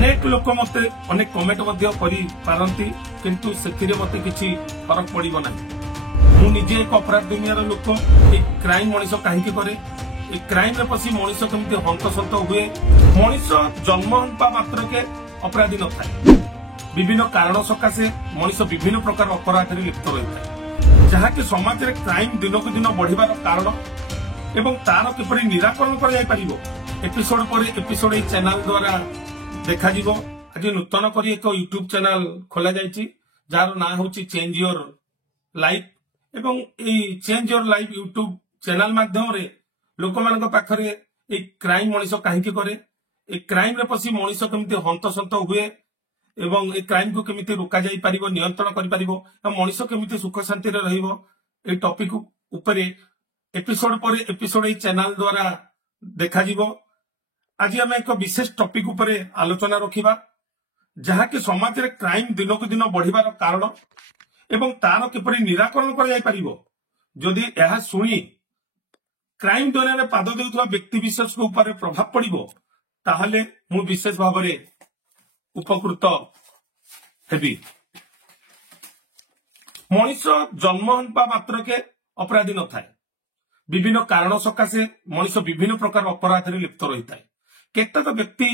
अनेक लोक मत अनेक कमेंट पारती किंतु से मत किसी फरक पड़ो ना। मुझे एक अपराध दुनिया लोक क्राइम मनीष कहीं करे क्राइम में पशि मनीष केमती हंतसंत हुए। मनीष जन्म मात्र के अपराधी न थाए विभिन्न कारण सकाशे मनीष विभिन्न प्रकार अपराध में लिप्त रही है जहाँकि समाज में क्राइम दिनक दिन बढ़िबार कारण एवं तार किपरि निराकरण कर एपिसोड पर एपिसोड चैनल द्वारा देखा आज नूतन करी एक यूट्यूब चैनल खोला जायछि जार ना होछि चेंज योर लाइफ एवं change your life YouTube channel माध्यम रे लोक मान पाखरे एक क्राइम मनीष कहीं करे क्राइम रे पसी मनीष केमती हंतसंत हुए एवं ए क्राइम को केमिति रोका जाई परिबो नियंत्रण करि परिबो मनीष केमिति सुख शांति रे रहिबो ए टॉपिक उपरे एपिसोड पर एपिसोड ए चैनल द्वारा देखा जिवो। आज आम एक विशेष टॉपिक उपरे आलोचना रखिबा जहाँकि समाज रे क्राइम दिनक दिन बढ़िबार कारण एवं तार किपरि निराकरण कर जाई परिबो। जदि एहा सुनी क्राइम दुनिया रे पाद देउथबा व्यक्ति विशेष को ऊपर प्रभाव पड़िबो ताहले मु विशेष भाव में उपकृत हेबी। मनीष जन्म मात्र के अपराधी न थाए विभिन्न कारण सकाशे मनीष विभिन्न प्रकार अपराध में लिप्त रही है। केतक व्यक्ति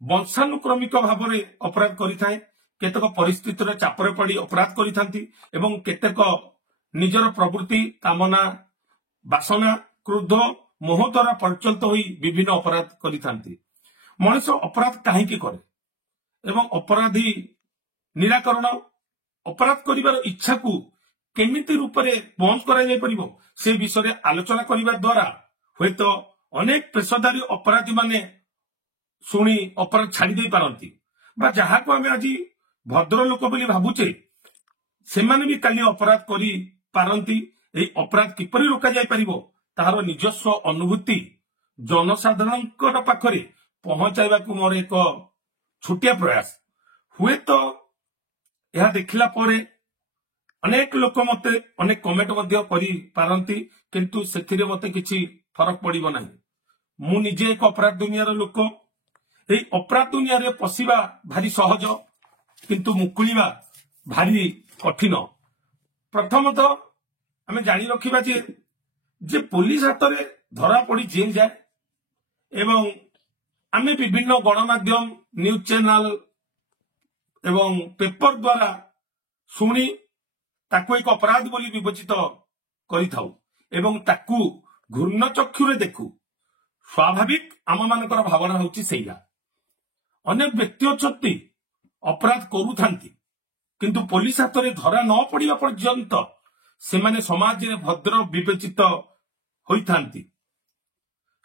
वंशानुक्रमिक भाव में अपराध करिथाए केतक परिस्थितिर चापरे पड़ी अपराध करिथांती एवं केतक निजर प्रवृत्ति कामना वासना क्रोध मोह द्वारा परिचालित होई विभिन्न अपराध करिथांती। मनीष अपराध काहे करे एवं अपराधी निराकरण अपराध करिवार इच्छा को केमिति रूप में बंद करा जाय परिबो से विषय आलोचना करिवा द्वारा होयत अनेक पेशादारी अपराधी माने सुनी अपराध छाड़ी दे पारंती बा जहाँ को आमे आज भद्र लोक बोली भाबुचे से माने भी काली अपराध करी पारंती। एई अपराध किपरि रोका जाय परिबो ताहार निजस्व अनुभूति जनसाधारण पाखरे पहुंचाइबा को मोर एक छोटिया प्रयास हुए तो यह देखला परे अनेक लोक मते अनेक कमेंट करी पारंती किंतु सेथिरे मते किछि फरक पड़िबो नाही। मु निजे एक अपराध दुनिया लोक एई अपराध दुनिया रे पसिबा भारी सहज किंतु मुकुलिबा भारी कठिन। प्रथमतः आमे जानि रखिबा जे पुलिस हाथ रे धरा पड़ी जेल जाए एवं आमे विभिन्न गणमाध्यम न्यूज चैनल एवं पेपर द्वारा शुणी ताकू एक अपराध बोली विवेचित करिथाउ एवं ताकू घूर्ण चक्षुरे देखू स्वाभाविक आम मानकर भावना होची सेया। अनेक व्यक्ति अछंती अपराध करूथांती किंतु पुलिस हाथ रे धरा न पड़िबा पर्यंत से माने समाज रे भद्र विवेचित होइथांती।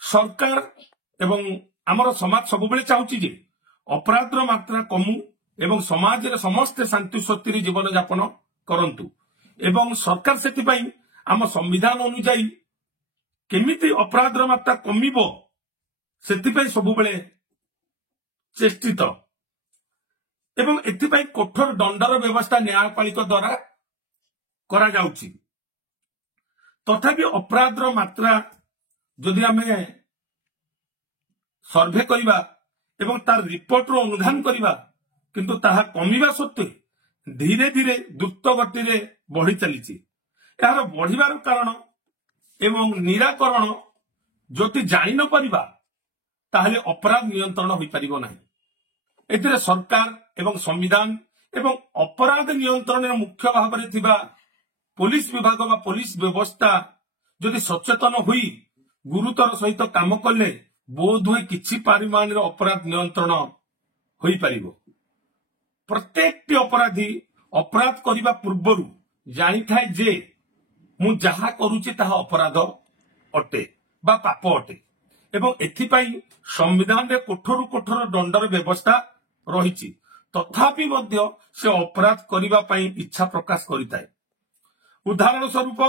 सरकार एवं आमर समाज सब बेले चाहूची जे अपराध मात्रा कमु एवं समाज रे समस्त शांति स्वस्ति जीवन यापन करंतु एवं सरकार से आम संविधान अनुजाई केमिति अपराध मात्रा कमिबो से सब बेले चेष्टित एवं एथिपाई कठोर दंडर व्यवस्था न्यायपालिक द्वारा करा जाउची। तथापि अपराध मात्रा जदि आमे सर्वे करिबा एवं तार रिपोर्ट रो अनुधान करिबा किंतु ताहा कमिबा सत्वे धीरे धीरे द्रुत गति रे बढ़ी चलीची। यार बढ़िबार कारण एवं निराकरण जदि जानि न परिबा ताहले अपराध नियंत्रण होई परिबो नाही। एथिरे सरकार एवं संविधान एवं अपराध नियंत्रण मुख्य भाव में थिबा पुलिस विभाग बा पुलिस व्यवस्था जदि सचेतन हुई गुरुतर सहित काम कले बोध हुए किछि परिमाण अपराध नियंत्रण होई परिबो। प्रत्येक अपराधी अपराध करिबा पूर्वरु जानि थाए जे मु जहा करूची ताहा अपराध अटे बा पाप अटे एवं एथिपाई संविधान रे कठोर कठोर दंडर व्यवस्था रहिछि तथापि मध्य से अपराध करिबा पई इच्छा प्रकाश करिताए। उदाहरण स्वरूप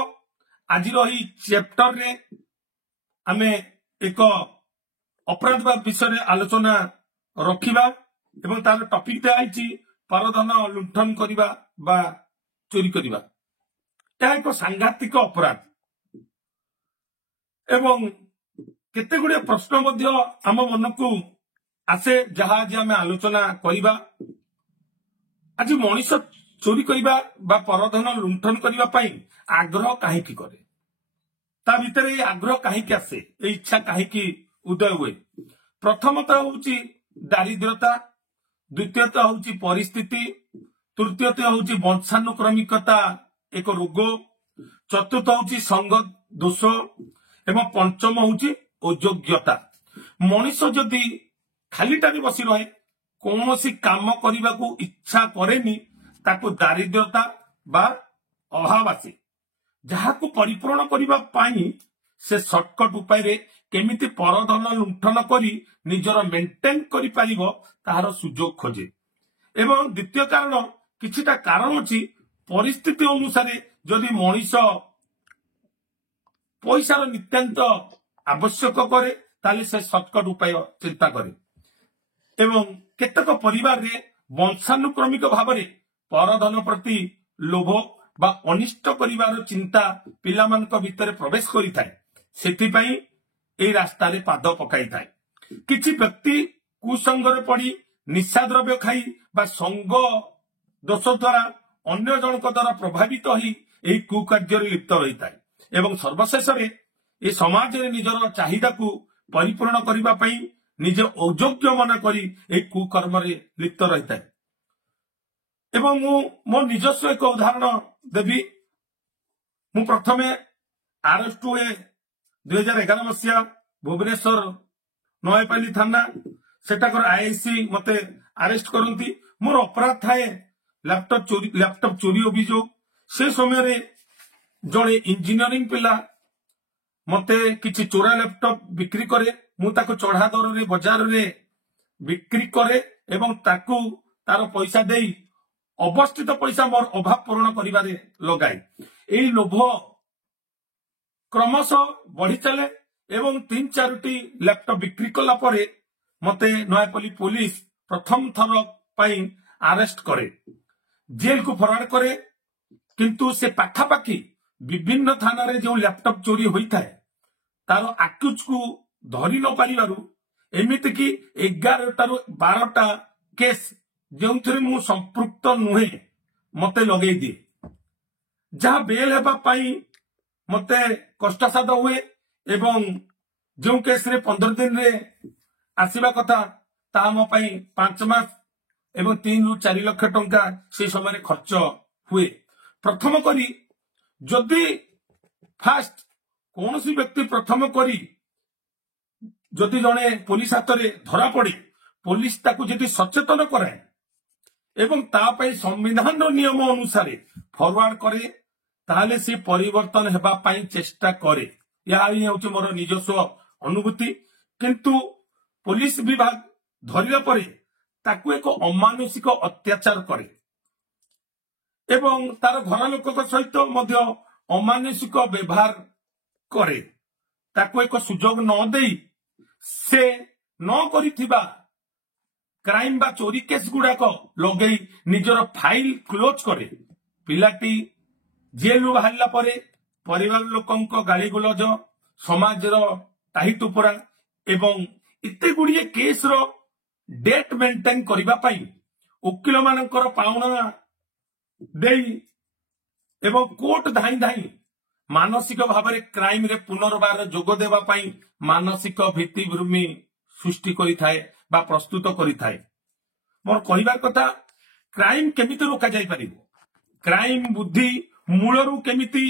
आज रही चैप्टर रे आमे एक अपराध विषय आलोचना रखिबा एवं तार टॉपिक दे आइछि परधन लुंठन करिबा बा चोरी करिबा। यह एक सांघातिक अपराध एवं केते गुड़े प्रश्न आम मन को आसे जहाँ आज आम आलोचना करवा आज मनीष चोरी करवा बा परधन लुंठन करने आग्रह कहीं करे ता भीतर ये आग्रह कहीं आसे ये इच्छा कहीं उदय हुए प्रथमतः हूँ दारिद्रता द्वितीयतः हूँ परिस्थिति तृतीयतः हूँ वंशानुक्रमिकता एक रोग चतुर्थ हूँ संग दोष एवं पंचम हूँ अयोग्यता मनीष जदि खालीटारे बसी रहे कौन सी काम करने को इच्छा करेनी ताको दारिद्रता बा अभाव आसे जहाँ को परिपूर्ण करने से सर्टकट उपाय केमिति परधन लुंठन करी निजर मेंटेन करि पारिबो ताहार सुजोग खोजे एवं द्वितीय कारण किछिटा कारण अछि परिस्थिति अनुसार जदि मनीष पैसार नित्यांत आवश्यक करे ताले से सर्टकट उपाय चिंता करे एवं केतक परिवार रे वंशानुक्रमिक भाव में परधन प्रति लोभ बा अनिष्ट करिवार चिंता पिलामानक भितर प्रवेश करिथाय सेथिपई ए रास्ता रे पाद पकाई थाए किछि व्यक्ति कुसंगरे पड़ी निशा द्रव्य खाई बा संग दोष द्वारा अन्य जनक द्वारा प्रभावित होई एही कुकार्य रे लिप्त रहिथाय एवं सर्वशेष रे ए समाज रे निजर चाहिदा को परिपूर्ण करिबा पई निज अयोग्य मन करी एही कुकर्म रे लिप्त रहिथाय एवं मो निजस्व एक उदाहरण देवी मु प्रथमे अरेस्ट हुए 2011 मसीहा भुवनेश्वर नयपाली थाना सेटाकर आईआईसी मते अरेस्ट करती मोर अपराध थाए लैपटॉप चोरी अभियोग से समय जड़े इंजीनियरिंग पिला मते किछि चोरा लैपटॉप बिक्री करे मु ताको चढ़ा दर रे बाजार रे बिक्री करे एवं ताको तार पैसा देई अवस्थित पैसा मोर अभाव पूर्ण करिबारे लगाए एई लोभ क्रमशः बढ़ी चले एवं 3-4टी लैपटॉप बिक्री कला परे मते नयापल्ली पुलिस प्रथम थर पई अरेस्ट करे जेल को फरवर्ड करे किंतु से पाखापाखी विभिन्न थाना रे जो लैपटॉप चोरी होइथाय तार आक्यूज को धरी न पारिबारु एमिति कि 11 रु 12टा केस जो मु संपृक्त नुहे मते लगे दिए जहाँ बेल हेबा पाई मते कष्टसाध हुए एवं जो केस रे 15 दिन रे आसीबा कथा ता मो पई 5 मास एवं 3 रु 4 लाख टंका से समय खर्च हुए प्रथम करी जदि फास्ट कौन सी व्यक्ति प्रथम करी जदि जने पुलिस हाथ रे धरा पड़े पुलिस ताकू जदि सचेतन कराए एवं तापाई संविधान नियम अनुसार फॉरवर्ड करे ताले से परिवर्तन हेबा पाई चेष्टा करे या ही होचे मोर निजस्व अनुभूति किंतु पुलिस विभाग धरिला परे ताकू एक अमानुषिक अत्याचार करे एवं तार घर लोक सहित मध्य अमानुषिक व्यवहार करे ताकू एक सुजोग न देई से न करिथिबा क्राइम बा चोरी केस गुड़ाक लगे निजर फाइल क्लोज करे पिलाटी जेल बाहर पर परिवार लोक गाली गुलज समाज टाही टुपरा एवं इते गुड़िए केस रो डेट मेंटेन करिबा पाई वकिल मानकर पाउना देई एवं कोर्ट धाई धाई मानसिक भाव में क्राइम रे पुनर्बार जोग देवा पाई मानसिक भित्तिभूमि सृष्टि करि थाए बा प्रस्तुत करि थाए मोर कहिबार कथा क्राइम केमिति रोका जाई परिबो क्राइम बुद्धि मूलरू केमिति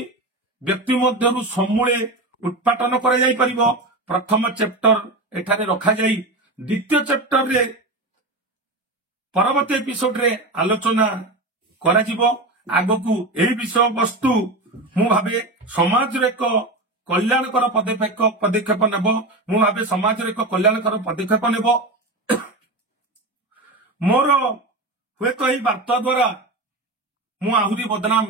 व्यक्ति मध्यरु समूले उत्पाटन करा जाई परिबो प्रथम चैप्टर एठारे रखा जाई द्वितीय चैप्टर रे परवर्ती एपिसोड रे आलोचना करा जिवो आगकू एही विषय वस्तु मु भाबे समाज रे एक कल्याणकर पदक्षेप नेब मु भाबे समाज रे एक कल्याणकर पदक्षेप नेब मोर हुए तो यही वार्ता द्वारा मु आहुरी बदनाम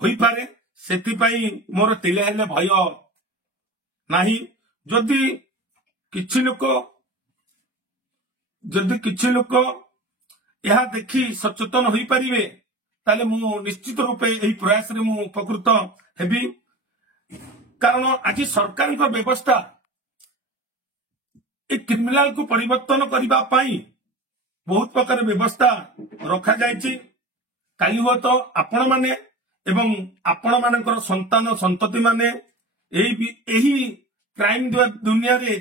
होई पारे सेतिपाई मोर तिले हेले भय नाही जदि किछि लोक यह देखि सचेतन होई परिवे ताले मु निश्चित रूपे एही प्रयास रे मु उपकृत हेबी कारण आज सरकार व्यवस्था ए क्रिमिनाल को परिवर्तन करबा पई बहुत प्रकार व्यवस्था रखा जायछि। काली हुआ तो आपण माने एवं आपण मानकर संतान संतति माने एही क्राइम दुनिया रे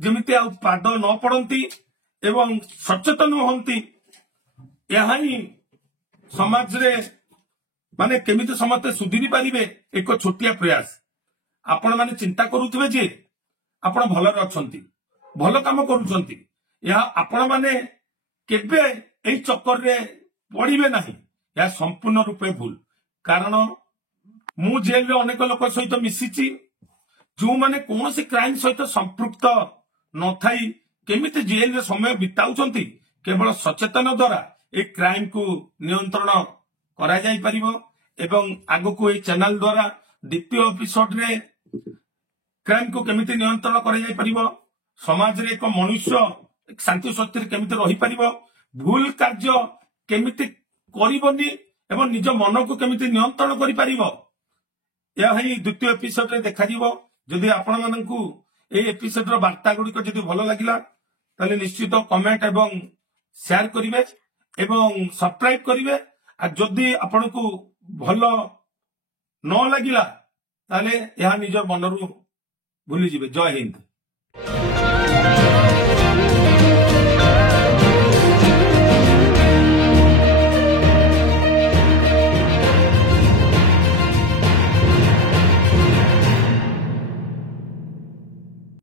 जेमिति आ पाद न पड़ती एवं सचेतन होती यही समाज रे माने केमिति समस्ते सुधीरी पारिबे एक छोटिया प्रयास आपण माने चिंता करूथिबे जे आपण भलरे अछंती भल काम करूछंती या आपण माने केबे एई चक्कर रे पड़िबे नाही या संपूर्ण रूपे भूल। कारण मु जेल रे अनेक लोक सहित मिसिची जो माने कोनोसी क्राइम सहित संपृक्त न थाई केमिति जेल रे समय बिताउछंती केवल सचेतन द्वारा ए क्राइम को नियंत्रण करा जाई परिबो एवं आगो को ए चैनल द्वारा द्वितीय एपिसोड रे क्राइम को केमिति नियंत्रण करा जाई परिबो समाज रे एक मनुष्य शांति सत्य केमिति रही परिबो भूल कार्य केमिति करिबोनी एवं निज मन को केमिति नियंत्रण करि परिबो यही द्वितीय एपिसोड रे देखा दिबो। जदि आपण माननकु ए एपिसोड रो वार्ता गुडी को जदि भलो लागिला ताले निश्चित कमेंट एवं शेयर करिवे एवं सब्सक्राइब करिवे आ जदि आपनकु भलो न लागिला ताले यहा निज मनरु भूली जिवे। जय हिंद।